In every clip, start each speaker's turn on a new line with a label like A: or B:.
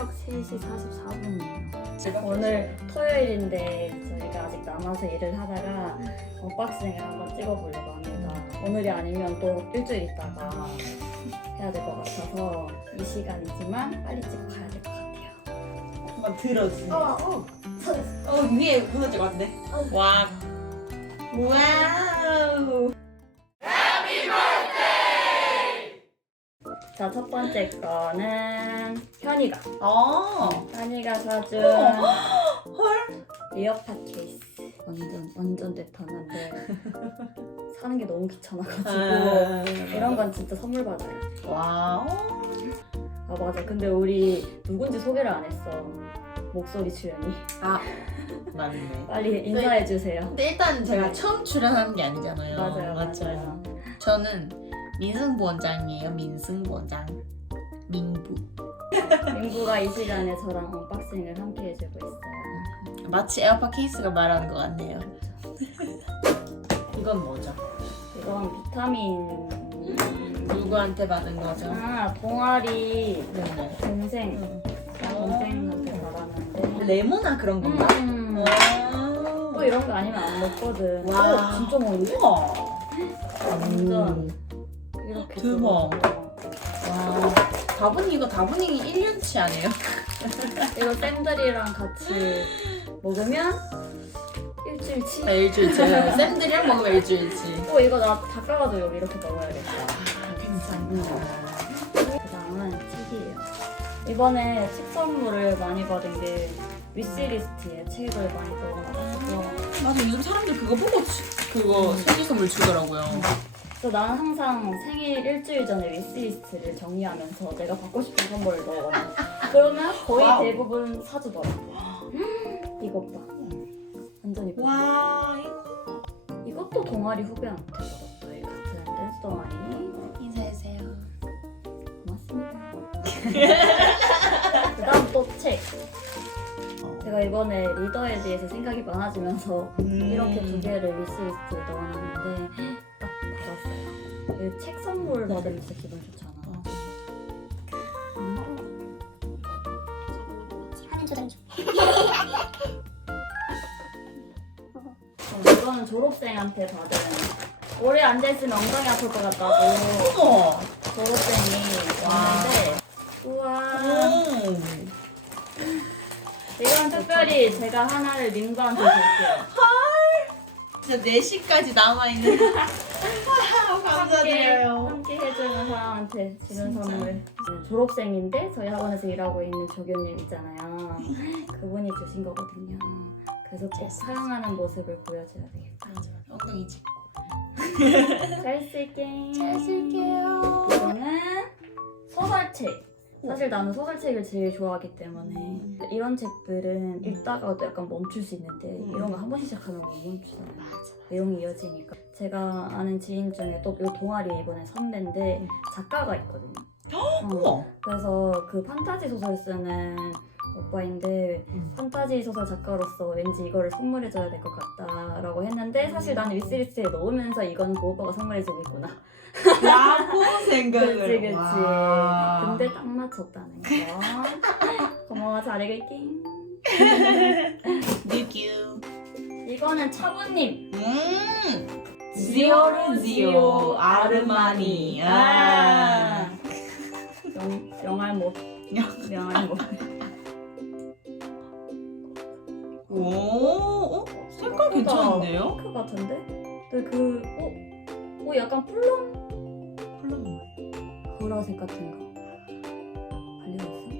A: 새벽 3시 44분이에요. 오늘 토요일인데 저희가 아직 남아서 일을 하다가 언박싱을 한번 찍어보려고 합니다. 오늘이 아니면 또 일주일 있다가 해야 될 것 같아서 이 시간이지만 빨리 찍고 가야 될 것 같아요.
B: 한번 들어주세요.
A: 어, 어.
B: 어 위에 무너지고 왔네. 와. 와우.
A: 자, 첫 번째 거는 현이가.
B: 어.
A: 현이가 사준
B: 헐.
A: 리어팟 케이스. 완전, 완전 대단한데 사는 게 너무 귀찮아가지고 이런 건 진짜 선물 받아요.
B: 와우.
A: 아 맞아. 근데 우리 누군지 소개를 안 했어. 목소리 출연이.
B: 맞네.
A: 빨리 인사해 주세요.
C: 근데 일단 제가 처음 출연하는 게 아니잖아요.
A: 맞아요, 맞아요.
C: 저는 민승부 원장이에요. 민승부 원장. 민부.
A: 민구가 이 시간에 저랑 언박싱을 함께 해주고 있어요.
C: 마치 에어팟 케이스가 말하는 것 같네요. 이건 뭐죠?
A: 이건 비타민.
C: 누구한테 받은 거죠?
A: 아 동아리
C: 네네.
A: 동생
C: 음.
A: 동생한테 받았는데.
B: 레모나 그런 건가?
A: 음.
B: 와.
A: 또 이런 거 아니면 안 먹거든.
C: 와.
A: 어, 진짜 먹는데?
B: 우와.
A: 완전
C: 대박. 와. 다분히 이거 다분히 1년치 아니에요?
A: 이거 쌤들이랑 같이 먹으면 일주일치.
C: 일주일치. 쌤들이랑 먹으면 일주일치.
A: 어 이거 나 닦아가도 여기 이렇게 먹어야겠다.
C: 괜찮다.
A: 그 다음은 책이에요. 이번에 책 선물을 많이 받은 게 위시리스트에 책을 많이 넣어놔가지고
C: 맞아 요즘 사람들 그거 보고 주, 그거 생일 선물 주더라고요.
A: 그래서 나는 항상 생일 일주일 전에 위시리스트를 정리하면서 내가 받고 싶은 선물을 넣어. 그러면 거의
B: 와우.
A: 대부분 사주더라고. 이것 봐. 완전 이뻐.
B: 와.
A: 이것도 동아리 후배한테 받았어요. 이 같은 댄스 동아리.
C: 인사해주세요.
A: 고맙습니다. 그다음 또 책. 제가 이번에 리더에 대해서 생각이 많아지면서 이렇게 두 개를 위시리스트에 넣어놨는데 딱 받았어요. 이책 선물 받으면 진짜 기분 좋잖아. 음.
D: 화면 조정 중.
A: 어, 이거는 졸업생한테 받은 오래 앉아있으면 엉덩이 아플 것 같다고
B: 어머.
A: 졸업생이 왔는데 우와
B: 음.
A: 이건 특별히 제가 하나를 민구한테 줄게요
C: 진짜 4시까지 남아있는
B: 감사드려요.
A: 함께 해주는 사람한테 주는
C: 진짜.
A: 선물 네, 졸업생인데 저희 학원에서 일하고 있는 조교님 있잖아요 그분이 주신 거거든요 그래서 꼭 사랑하는 모습을 보여줘야 되겠다
C: 엉덩이 집.
A: 잘 쓸게
C: 잘 쓸게요.
A: 이거는 소설책. 사실 나는 소설책을 제일 좋아하기 때문에 이런 책들은 읽다가도 약간 멈출 수 있는데
B: 음.
A: 이런 거 한 번 시작하면 못 멈추잖아요.
C: 맞아.
A: 내용이 이어지니까. 제가 아는 지인 중에 또 이 동아리 이번에 선배인데
B: 음.
A: 작가가 있거든요. 어. 그래서 그 판타지 소설 쓰는 오빠인데
B: 음.
A: 판타지 소설 작가로서 왠지 이거를 선물해줘야 될 것 같다라고 했는데 사실 나는 위시리스트에 넣으면서 이건 그 오빠가 선물해주고 있구나.
B: 라고 생각을.
A: 그치 그치.
B: 와.
A: 근데 딱 맞췄다는 거. 고마워 잘 읽을게.
C: 뉴큐.
A: 이거는 차부님.
C: 음.
B: 지오르지오 아르마니. 아.
A: 영 영알못. 영알못.
B: 오. 어? 색깔 괜찮은데요?
A: 핑크 같은데? 근데 그 어? 어 약간 플럼
B: 플럼.
A: 보라색 같은 거. 발려있어?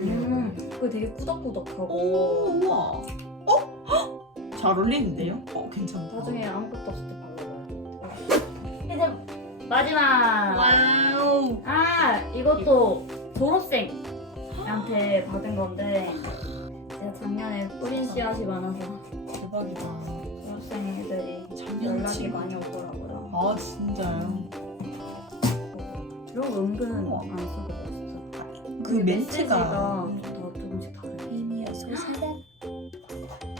A: 음, 그거 되게 꾸덕꾸덕하고
B: 오. 우와. 어? 헉! 잘 어울리는데요? 어 괜찮다.
A: 나중에 아무것도 없을 때 발라봐요. 이제 마지막.
C: 와우.
A: 아 이것도 졸업생 한테 받은 건데 제가 작년에 뿌린 씨앗이 많아서
B: 대박이다.
A: 졸업생들이
B: 작년
A: 연락이
B: 친구.
A: 많이 오더라고요.
B: 아 진짜요?
A: 이런 거 은근. 안 쓰고 멋있어.
B: 그 멘트가
A: 다 조금씩 다르네.
C: 의미여서 사랑.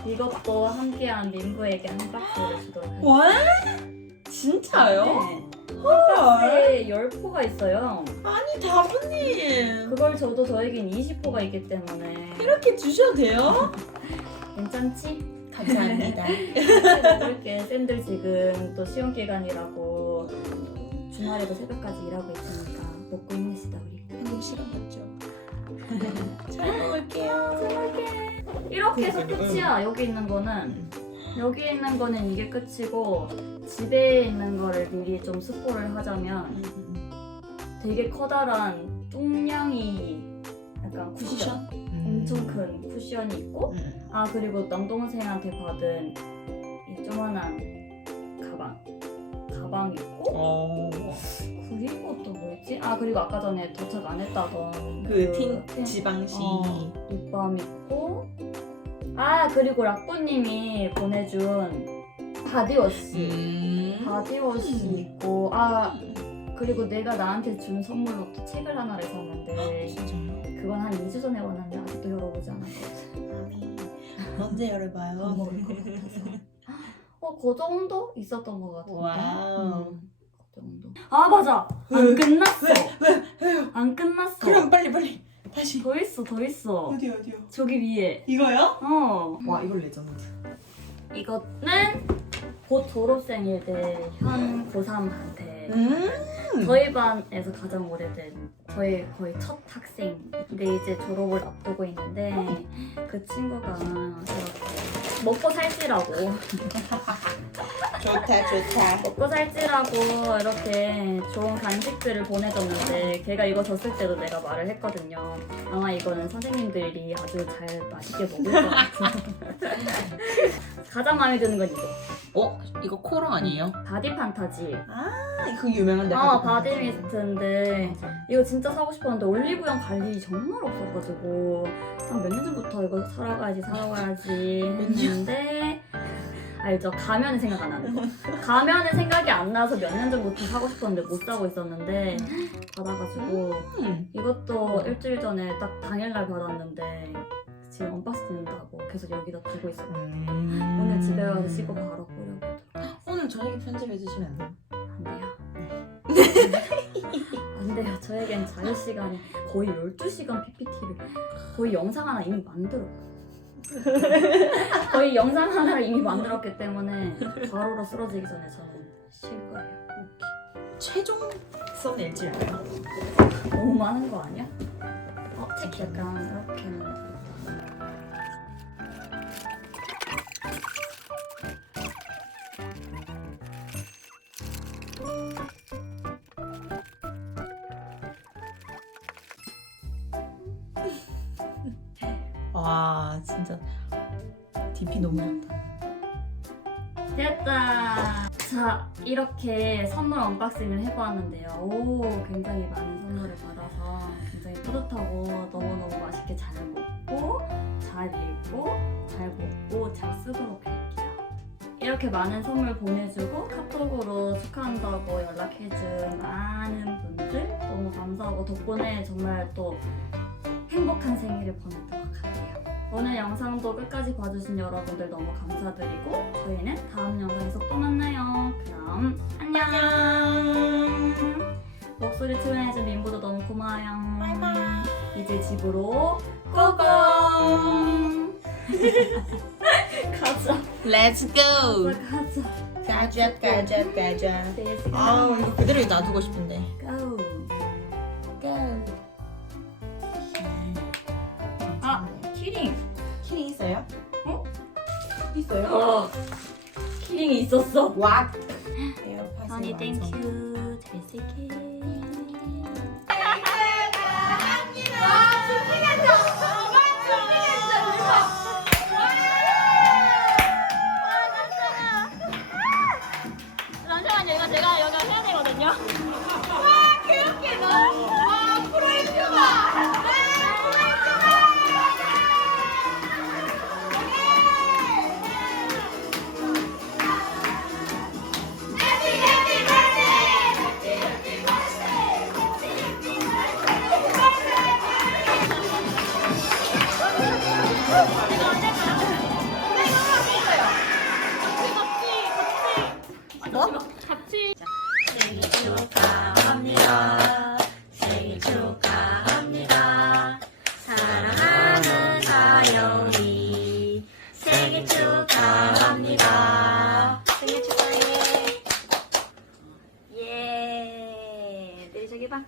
A: 이것도 함께한 민부에게 한 박스를 주도록.
B: 와? 진짜요?
A: 네. 박스에 10포가 있어요.
B: 아니 다부님
A: 그걸 줘도 저에겐 20포가 있기 때문에
B: 이렇게 주셔도 돼요?
A: 괜찮지?
B: 감사합니다.
A: 먹을게. 쌤들 지금 또 시험 기간이라고 주말에도 새벽까지 일하고 있으니까 먹고 힘내시다 우리.
B: 한국 시간 맞죠? 잘 먹을게요.
A: 이렇게 해서. 끝이야. 여기 있는 거는 여기 있는 거는 이게 끝이고 집에 있는 거를 미리 좀 스포를 하자면 되게 커다란 뚱냥이 약간 쿠션, 엄청 큰 쿠션이 있고
B: 음.
A: 아 그리고 남동생한테 받은 이 조만한 가방 가방 있고
B: 어.
A: 그리고 또뭐 있지? 아 그리고 아까 전에 도착 안 했다던
B: 그틴
A: 틴-
B: 지방시.
A: 어, 립밤 있고 아 그리고 락꾸님이 보내준 바디워시.
B: 음.
A: 바디워시 있고 아 그리고 내가 나한테 준 선물로 또 책을 하나를 샀는데
B: 진짜요?
A: 그건 한 2주 전에 왔는데 아직도 열어보지 않았거든
B: 언제
A: 안
B: 열어봐요?
A: 먹을 것 같아서. 어, 그 정도? 있었던 것 같은데?
B: 와우.
A: 음, 그 정도. 아 맞아. 안 끝났어. 안 끝났어.
B: 그럼 빨리 빨리 다시.
A: 더 있어 더 있어
B: 어디 어디요?
A: 저기 위에
B: 이거요?
A: 어
B: 와 이걸 레전드.
A: 이거는 곧 졸업생일 때현 고3한테
B: 음.
A: 저희 반에서 가장 오래된 저희 거의 첫 학생 근데 이제 졸업을 앞두고 있는데 그 친구가 이렇게 먹고 살찌라고
B: 좋다 좋다.
A: 먹고 살찌라고 이렇게 좋은 간식들을 보내줬는데 걔가 이거 줬을 때도 내가 말을 했거든요 아마 이거는 선생님들이 아주 잘 맛있게 먹을 것 같은 가장 마음에 드는 건 이거
C: 어? 이거 코랑 아니에요?
A: 바디 판타지
B: 아 이거 유명한데.
A: 아 바디미스트인데. 이거 진짜 사고 싶었는데 올리브영 갈 일이 정말 없어가지고 한 몇 년 전부터 이거 사러 가야지 사러 가야지 했는데 알죠? 가면은 생각 안 나는 거. 가면은 생각이 안 나서 몇 년 전부터 사고 싶었는데 못 사고 있었는데 받아가지고
B: 음.
A: 이것도 일주일 전에 딱 당일날 받았는데 지금 언박싱 하고 계속 여기다 두고 있어요
B: 음.
A: 오늘 집에 가서 씻고 바로 뿌려보도록
B: 오늘 저에게 편집해 주시면 안 돼요?
A: 안 돼요. 안 돼요. 저에겐 자유 시간이 거의 12시간 PPT를 거의 영상 하나 이미 만들어. 거의 영상 하나를 이미 만들었기 때문에 바로로 쓰러지기 전에 저는 쉴 거예요.
B: 최종 썸네일지 알아요?
A: 너무 많은 거 아니야? 어, 책 약간 이렇게
B: 와 진짜 DP 너무 좋다.
A: 됐다. 자, 이렇게 선물 언박싱을 해보았는데요. 오, 굉장히 많은 선물을 받아서 굉장히 뿌듯하고 너무너무 맛있게 잘 먹고, 잘 읽고, 잘 먹고, 잘 쓰도록 할게요. 이렇게 많은 선물 보내주고 카톡으로 축하한다고 연락해준 많은 분들 너무 감사하고 덕분에 정말 또 행복한 생일을 보냈던 것 같아요. 오늘 영상도 끝까지 봐주신 여러분들 너무 감사드리고 저희는 다음 영상에서 또 만나요. 그럼 안녕. 목소리 출연해준 민보도 너무 고마워요.
B: 바이바이.
A: 이제 집으로 고고. 가자.
B: Let's go.
A: 가자.
B: 가자 가자 가자. 아 이거 그대로 놔두고 싶은데. 있어요?
A: 어. 키링이 있었어.
B: 와.
A: 언니 땡큐. 잘 쓸게.
B: Văn